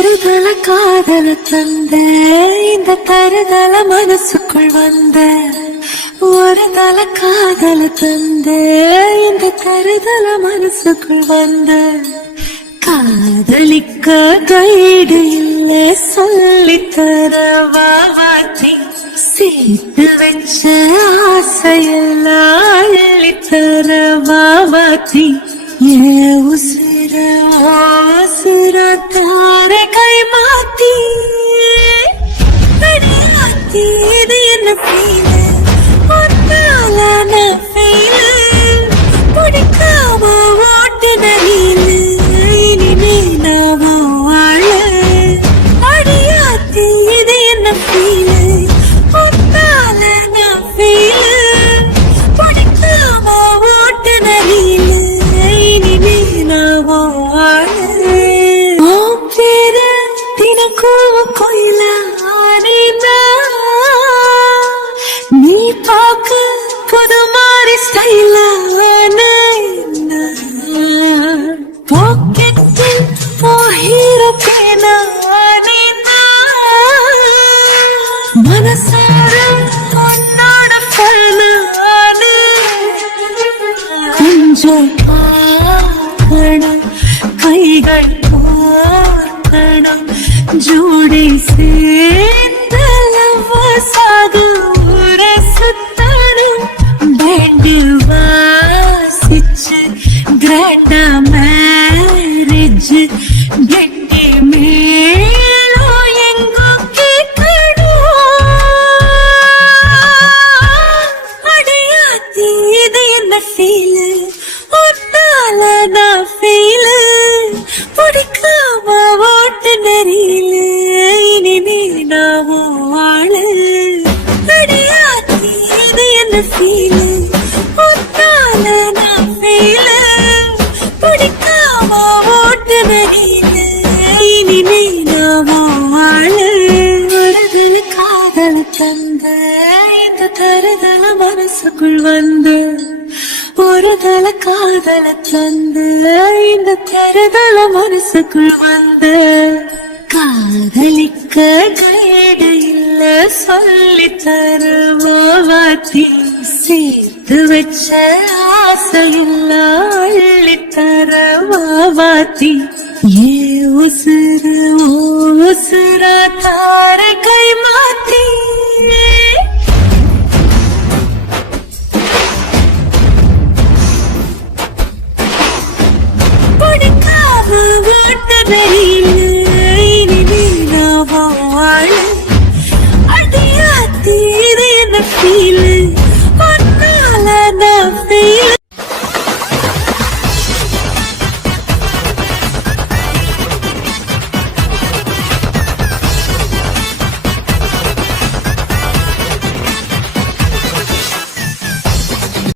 தருதல காதல தந்த இந்த தருதல மனசுக்குள் வந்த ஒரு தல காதல தந்த இந்த தருதல மனசுக்குள் வந்த காதலிக்க கைடு இல்ல சொல்லித்தர வாவாத்தி சேர்த்து வச்ச ஆசையெல்லாம் அள்ளித்தர வாவாத்தி உசிர உசிர தார கை மாத்தி அடியாத்தி இது என்ன ஃபீல் ஒன்னாலான ஃபீல் பிடிக்காம ஓட்டுன நீலு இனிமே நாம வாழ அடியாத்தி இது என்ன ஃபீல் ஒன்னாலான ஃபீல் பிடிக்காம ஓட்டுன நீலு இனிமே நாம வாழ பேர தினக்கூவ கோயில நீ பார்க்க புது மாதிரி ஸ்டைல பாக்கெட்டில் ஹீரோ பேனா மனசார உன்னோட ஃபேன கொஞ்சம் பார்க்கணும் கைகள் பார்க்கணும் ஜோடி சேர்ந்தலவசாக ஊர சுத்தணும் பேண்டு வாசிச்சு கிராண்டா மேரேஜ் கெட்டி மேலோ எங்கோ கேட்கணும் அடையாத்தி இது என்ன ஃபீல் ஒன்னால நான் ஃபீல் பிடிக்காம ஓட்டு நெறியில இனிமே நாம வாழ அடையாத்தி இது என்ன ஃபீல் ஒன்னால நான் ஃபீல் பிடிக்காம ஓட்டு நெறியில இனிமே நாம வாழ வருதல காதல தந்த இந்த தருதல மனசுக்குள் வந்து ஒரு தல காதல தந்து இந்த தருதல மனசுக்குள் வந்து காதலிக்க கைடு இல்ல சொல்லி தருவாத்தி சேர்த்து வச்ச ஆசையில்ல அள்ளி தரவாத்தி உசுறு உசுர தார கை மாத்தி அடியாத்தி இது என்ன ஃபீல்